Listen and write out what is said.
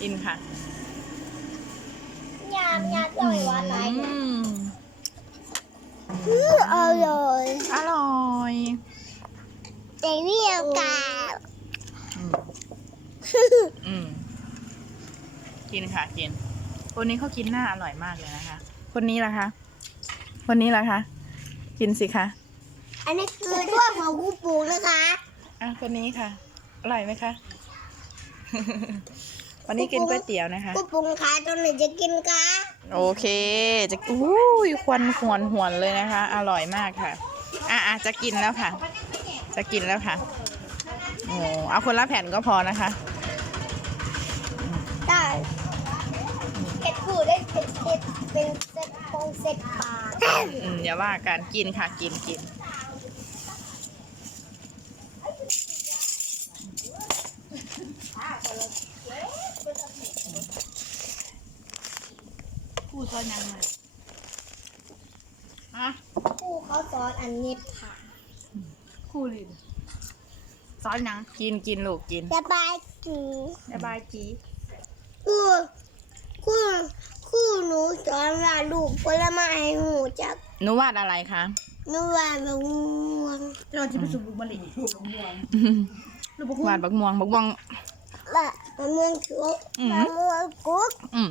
กินค่ะยามยามย่อยว่าอะไรอืมคืออร่อยอร่อยแต่ไม่เอากาศอืมอืมกินค่ะกิน คนนี้เขากินหน้าอร่อยมากเลยนะคะ คนนี้ล่ะคะ คนนี้ล่ะคะ กินสิคะอันนี้คือด้วงของกูปูนะคะ อะคนนี้ค่ะ อร่อยไหมคะ วันนี้กินก๋วยเตี๋ยวนะคะกูปูขาตอนไหนจะกินคะโอเค จะอู้ยควันหวนหวนเลยนะคะ อร่อยมากค่ะ อะอะจะกินแล้วค่ะ จะกินแล้วค่ะโอ้เอาคนละแผ่นก็พอนะคะได้เห็ดกูได้เห็ดเห็ดเป็นเซตโปงเซตปลาอืมอย่าว่ากันกินค่ะกินกิน พูดก็ยังไงอะกูเขาสอนอันนี้ผ่าคู่ลินซอสยังกินกินลูกกินสบายจีสบายจีกูกูกูหนูสอนว่าลูกผลไม้ให้หูจักหนูวาดอะไรคะหนูว่าแบบง่วงเราจะไปสูบบุหรี่ลูกบุกวาดบักม่วงบักม่วงละมะม่วงชุกอืม มะม่วงกุ๊กอืม